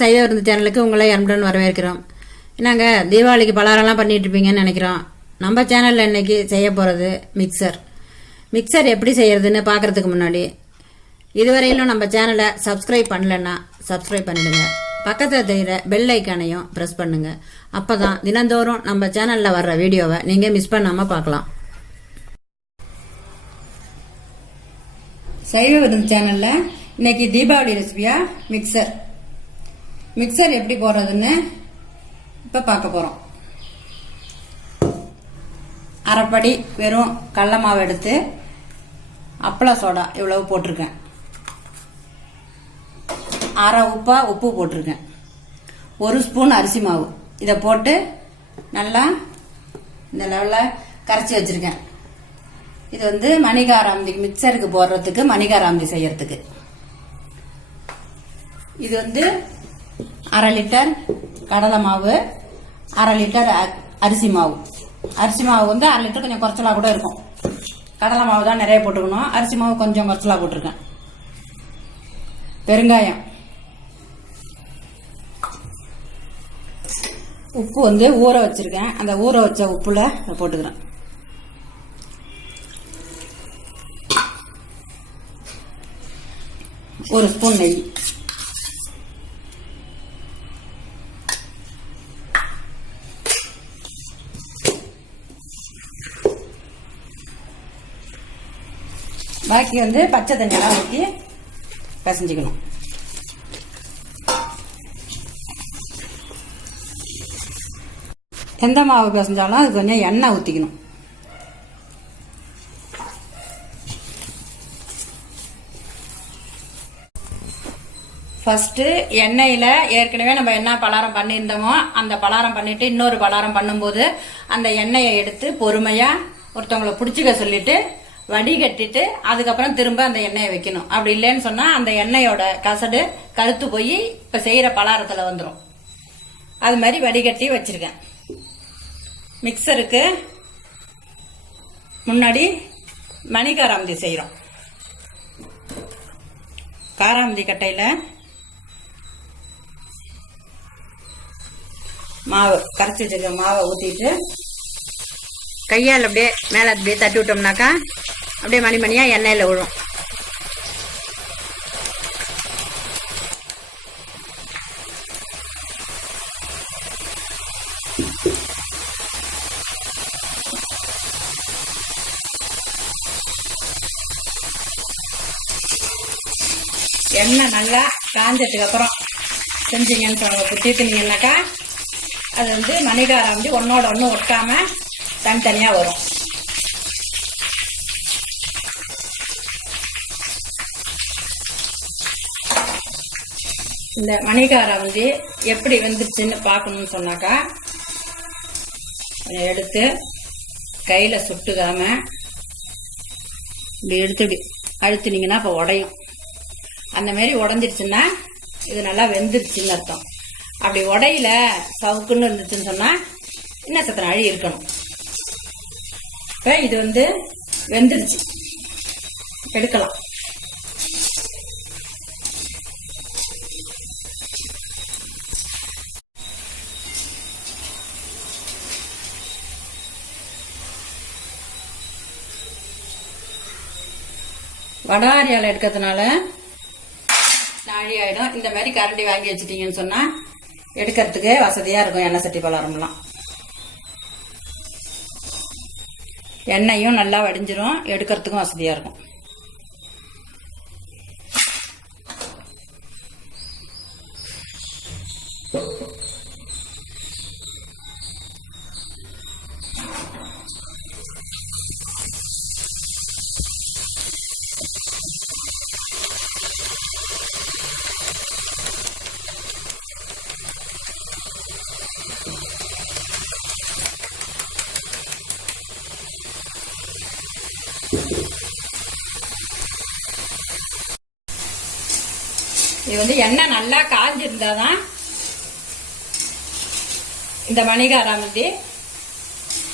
சைவ விருந்து சேனலுக்கு உங்களை அன்புடன் வரவேற்கிறோம். என்னங்க தீபாவளிக்கு பலகாரம்லாம் பண்ணிட்டு இருப்பீங்கன்னு நினைக்கிறோம். நம்ம சேனலில் இன்னைக்கு செய்ய போகிறது மிக்சர் எப்படி செய்யறதுன்னு பார்க்கறதுக்கு முன்னாடி இதுவரையிலும் நம்ம சேனலை சப்ஸ்கிரைப் பண்ணலன்னா சப்ஸ்கிரைப் பண்ணிடுங்க. பக்கத்தில் தெரிகிற பெல் ஐக்கானையும் ப்ரெஸ் பண்ணுங்க. அப்போ தான் தினந்தோறும் நம்ம சேனலில் வர்ற வீடியோவை நீங்கள் மிஸ் பண்ணாமல் பார்க்கலாம். சைவ விருந்து சேனலில் இன்னைக்கு தீபாவளி ரெசிபியா மிக்சர் எப்படி போடுறதுன்னு இப்போ பார்க்க போகிறோம். அரைப்படி வெறும் கடல மாவு எடுத்து அப்பள சோடா இவ்வளவு போட்டிருக்கேன். அரை உப்பு போட்டிருக்கேன். 1 ஸ்பூன் அரிசி மாவு இதை போட்டு நல்லா இந்த லெவலில் கரைச்சி வச்சிருக்கேன். இது மணிகாராமந்திக்கு மிக்சருக்கு போடுறதுக்கு மணிகாராமந்தி செய்யறதுக்கு. இது 1/2 லிட்டர் கடலை மாவு, 1/2 லிட்டர் அரிசி மாவு. அரிசி மாவு 1/2 லிட்டர் கொஞ்சம் குறைச்சலா கூட இருக்கும். கடலை மாவு தான் நிறைய போட்டுக்கணும், அரிசி மாவு கொஞ்சம் குறைச்சலா போட்டிருக்கேன். பெருங்காயம், உப்பு ஊற வச்சிருக்கேன். அந்த ஊற வச்ச உப்புல போட்டுக்கிறேன். ஒரு ஸ்பூன் நெய், பாக்கி பச்சை தண்ணியெல்லாம் ஊற்றி பிசைஞ்சிக்கணும். எந்த மாவு பிசைஞ்சாலும் அது கொஞ்சம் எண்ணெய் ஊற்றிக்கணும். ஃபர்ஸ்ட் எண்ணெயில ஏற்கனவே நம்ம என்ன பலாரம் பண்ணியிருந்தோமோ அந்த பலாரம் பண்ணிட்டு இன்னொரு பலாரம் பண்ணும்போது அந்த எண்ணெயை எடுத்து பொறுமையா ஒருத்தவங்களை பிடிச்சிக்க சொல்லிட்டு வடிகட்டிட்டு அதுக்கப்புறம் திரும்ப அந்த எண்ணெயை வைக்கணும். அப்படி இல்லைன்னு சொன்னா அந்த எண்ணெயோட கசடு கருத்து போய் இப்ப செய்யற பலாரத்துல வந்துடும். அது மாதிரி வடிகட்டி வச்சிருக்கேன். மிக்சருக்கு முன்னாடி மணிகாராமந்தி செய்யறோம். காராமந்தி கட்டையில மாவு கரைச்சி வச்சிருக்க மாவை ஊத்திட்டு கையால் அப்படியே மேல அப்படியே தட்டி விட்டோம்னாக்கா அப்படியே மணிமணியா எண்ணெயில விழும். எண்ணெய் நல்லா காஞ்சதுக்கு அப்புறம் செஞ்சீங்கன்னு தீர்த்துனீங்கன்னாக்கா அது மணிகாராமந்தி ஒன்னோட ஒன்று ஒட்டாம தனித்தனியா வரும். இந்த மணிகாராமந்தி எப்படி வெந்துருச்சுன்னு பார்க்கணும்னு சொன்னாக்கா எடுத்து கையில சுட்டுக்காம இப்படி எடுத்து இப்படி அழுத்துனீங்கன்னா இப்ப உடையும். அந்த மாதிரி உடஞ்சிருச்சுன்னா இது நல்லா வெந்துருச்சுன்னு அர்த்தம். அப்படி உடையில சவுக்குன்னு இருந்துச்சுன்னு சொன்னா இன்னும் சத்தனை அழி இருக்கணும். இப்ப இது வெந்துருச்சு, எடுக்கலாம். வடாரியால் எடுக்கிறதுனால நாழி ஆயிடும். இந்த மாதிரி கரண்டி வாங்கி வச்சுட்டீங்கன்னு சொன்னா எடுக்கிறதுக்கு வசதியா இருக்கும். எண்ணெய் சட்டி பலகாரம்லாம் எண்ணெயும் நல்லா வடிஞ்சிரும், எடுக்கிறதுக்கும் வசதியா இருக்கும். இது எண்ணெய் நல்லா காஞ்சிருந்தாதான் இந்த மணிகாராமந்தி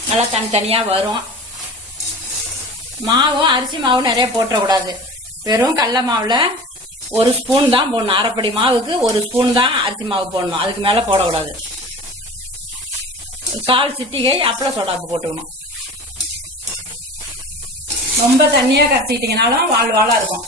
நல்லா தனித்தனியா வரும். மாவும் அரிசி மாவும் நிறைய போட்டக்கூடாது. வெறும் கடல மாவுல 1 ஸ்பூன் தான் போடணும். அரைப்படி மாவுக்கு 1 ஸ்பூன் தான் அரிசி மாவு போடணும். அதுக்கு மேலே போடக்கூடாது. 1/4 சிட்டிகை அப்பள சோடாப்பு போட்டுக்கணும். ரொம்ப தண்ணியாக கரைச்சிக்கிட்டிங்கனாலும் வால் வாலாக இருக்கும்.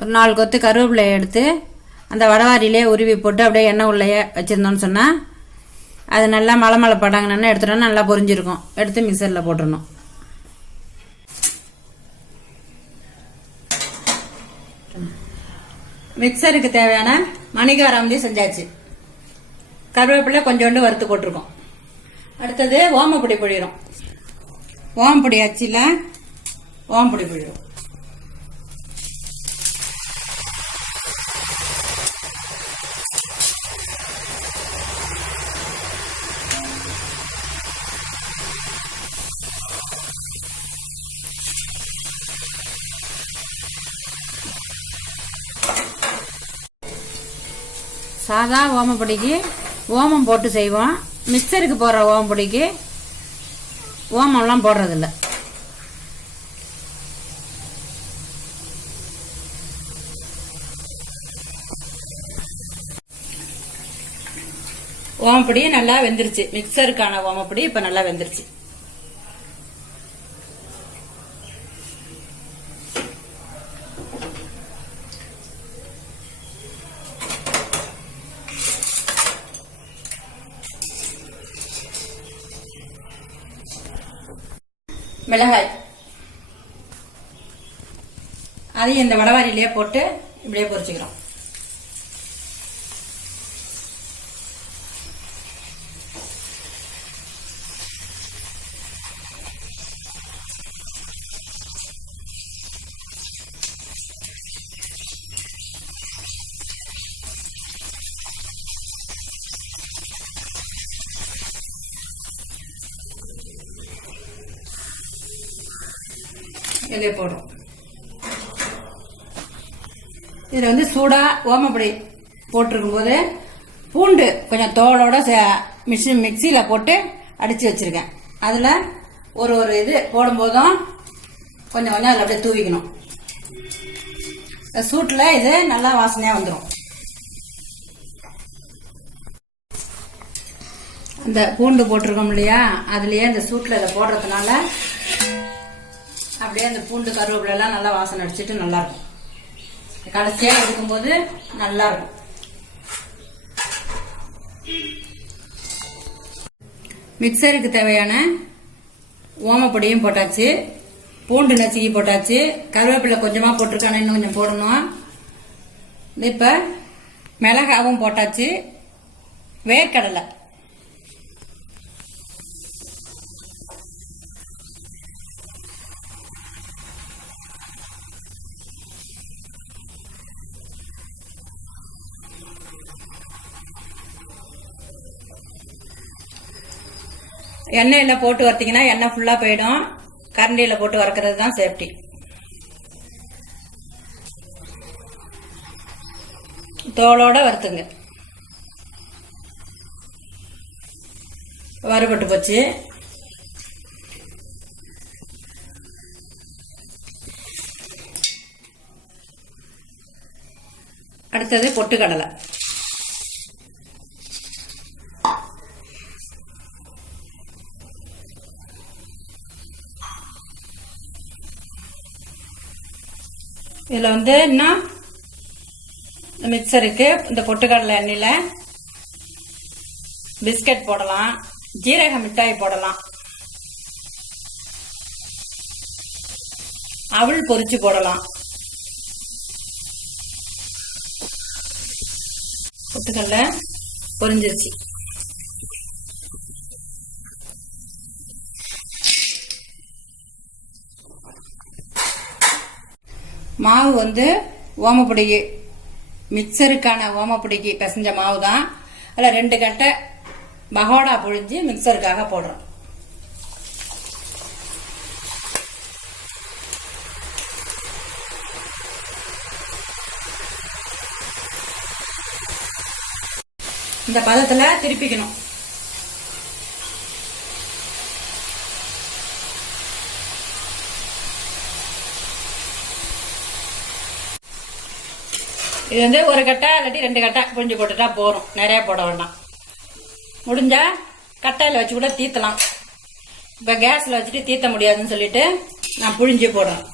ஒரு 4 கொத்து கருவேப்பிலையை எடுத்து அந்த வடவாரியிலே உருவி போட்டு அப்படியே எண்ணெய் உள்ளே வச்சுருந்தோன்னு சொன்னால் அது நல்லா மலை படாங்கன்னு எடுத்துட்டோன்னா நல்லா பொரிஞ்சிருக்கும். எடுத்து மிக்சரில் போட்டுடணும். மிக்சருக்கு தேவையான மணிகாராமந்தி செஞ்சாச்சு. கருவேப்பிலை கொஞ்சோண்டு வறுத்து போட்டிருக்கோம். அடுத்தது ஓமப்பொடி பொழிகிறோம். ஓமப்பொடி அச்சில் ஓமப்பொடி பொழிகிறோம். சாதா ஓமப்பொடிக்கு ஓமம் போட்டு செய்வோம். மிக்சருக்கு போடுற ஓமப்பொடிக்கு ஓமம்லாம் போடுறதில்ல. ஓமப்பொடி நல்லா வெந்துருச்சு. மிக்சருக்கான ஓமப்பொடி இப்ப நல்லா வெந்துருச்சு. மிளகாய் அதையும் இந்த வடவாரியிலேயே போட்டு இப்படியே பொரிச்சுக்கிறோம். இதிலே போடுறோம். இதில் வந்து சூடா ஓமப்பொடி போட்டிருக்கும் போது பூண்டு கொஞ்சம் தோலோட மிக்சியில் போட்டு அடித்து வச்சிருக்கேன். அதில் ஒரு இது போடும்போதும் கொஞ்சம் கொஞ்சம் அதில் அப்படியே தூவிக்கணும். சூட்டில் இது நல்லா வாசனையாக வந்துடும். அந்த பூண்டு போட்டிருக்கோம் இல்லையா, அதுலேயே அந்த சூட்டில் இதை போடுறதுனால அப்படியே அந்த பூண்டு கருவேப்பிலை எல்லாம் நல்லா வாசனை அடிச்சுட்டு நல்லா இருக்கும். கடைசியாக எடுக்கும்போது நல்லா இருக்கும். மிக்சருக்கு தேவையான ஓமப்பொடியும் போட்டாச்சு, பூண்டு நசுக்கி போட்டாச்சு, கருவேப்பிலை கொஞ்சமா போட்டிருக்கானே, இன்னும் கொஞ்சம் போடணும். இப்ப மிளகாவும் போட்டாச்சு, வேர்க்கடலை எண்ணெயில் போட்டு வறுத்தீங்கன்னா எண்ணெய் ஃபுல்லாக போயிடும். கரண்டியில் போட்டு வறுக்கிறது தான் சேஃப்டி. தோலோட வறுத்துங்க. வறுபட்டு போச்சு. அடுத்தது பொட்டுக்கடலை. இதில் வந்து இன்னும் மிக்சருக்கு இந்த பொட்டுக்கடலை எண்ணெயில் பிஸ்கட் போடலாம், ஜீரக மிட்டாய் போடலாம், அவல் பொரிச்சு போடலாம். பொட்டுக்கடலை பொரிஞ்சிருச்சு. மாவு வந்து ஓமப்பொடிக்கு மிக்சருக்கான ஓமப்பொடிக்கு பிசைஞ்ச மாவு தான். அதில் 2 கட்டை பகோடா புழிஞ்சு மிக்சருக்காக போடுறோம். இந்த இந்த பதத்தில் திருப்பிக்கணும். இது வந்து ஒரு கட்டை இல்லாட்டி 2 கட்டை புழிஞ்சு போட்டுட்டா போறோம், நிறைய போட வேண்டாம். முடிஞ்சா கட்டையில வச்சு கூட தீத்தலாம். இப்ப கேஸ்ல வச்சுட்டு தீத்த முடியாதுன்னு சொல்லிட்டு நான் புழிஞ்சு போடுறேன்.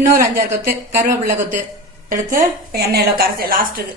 இன்னொரு 5-6 கொத்து கருவேப்பிலை கொத்து எடுத்து எண்ணெயில கரைச்சி லாஸ்ட்டுக்கு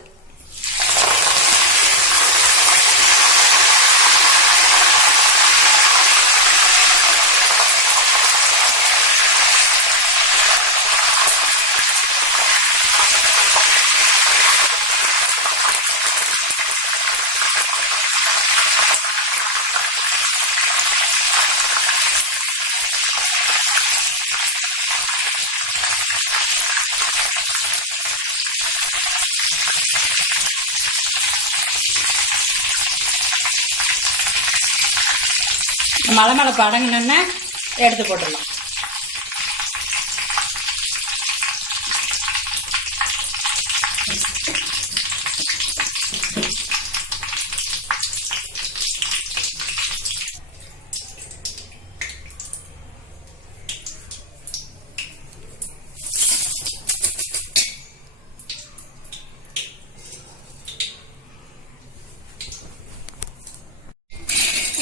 மலை படங்குன்னு எடுத்து போட்டுடலாம்.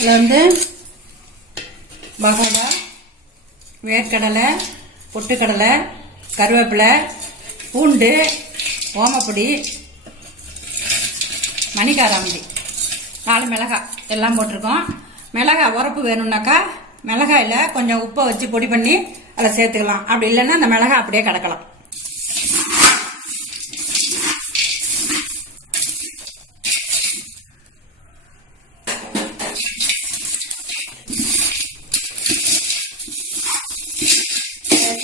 இதில் வந்து பகோடா, வேர்க்கடலை, பொட்டுக்கடலை, கருவேப்பிலை, பூண்டு, ஓமப்பொடி, மணிக்காராமந்தி, 4 மிளகாய் எல்லாம் போட்டிருக்கோம். மிளகாய் உரப்பு வேணும்னாக்கா மிளகாயில் கொஞ்சம் உப்பை வச்சு பொடி பண்ணி அதில் சேர்த்துக்கலாம். அப்படி இல்லைன்னா அந்த மிளகாய் அப்படியே கிடக்கலாம்.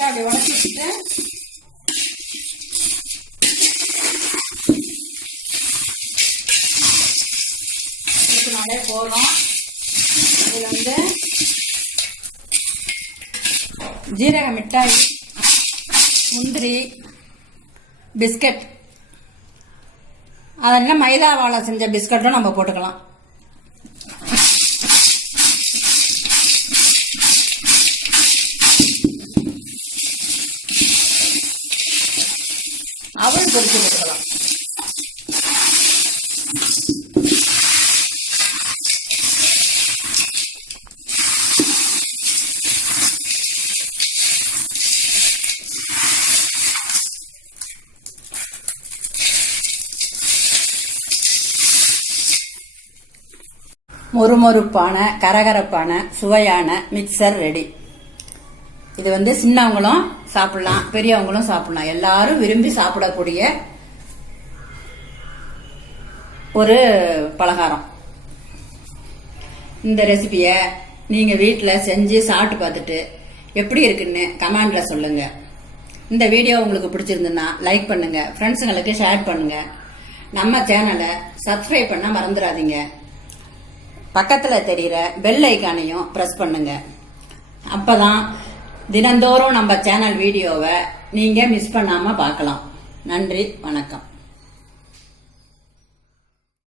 அப்படி உடச்சி வச்சுட்டு போறோம். இதுல வந்து ஜீரக மிட்டாய், முந்திரி, பிஸ்கட், அதெல்லாம் மைதாவால செஞ்ச பிஸ்கட்டும் நம்ம போட்டுக்கலாம். அவள் பொரிச்சு போட்டுக்கலாம். மொறுமொறுப்பான கரகரப்பான சுவையான மிக்சர் ரெடி. இது வந்து சின்னவங்களும் சாப்பிடலாம், பெரியவங்களும் சாப்பிடலாம். எல்லாரும் விரும்பி சாப்பிடக்கூடிய ஒரு பலகாரம். இந்த ரெசிபியை நீங்க வீட்டில் செஞ்சு சாப்பிட்டு பார்த்துட்டு எப்படி இருக்குன்னு கமெண்ட்ல சொல்லுங்க. இந்த வீடியோ உங்களுக்கு பிடிச்சிருந்துன்னா லைக் பண்ணுங்க, ஃப்ரெண்ட்ஸுங்களுக்கு ஷேர் பண்ணுங்க. நம்ம சேனலை சப்ஸ்கிரைப் பண்ண மறந்துடாதீங்க. பக்கத்தில் தெரிகிற பெல் ஐக்கானையும் ப்ரெஸ் பண்ணுங்க. அப்பதான் தினந்தோறும் நம்ம சேனல் வீடியோவை நீங்க மிஸ் பண்ணாம பார்க்கலாம். நன்றி, வணக்கம்.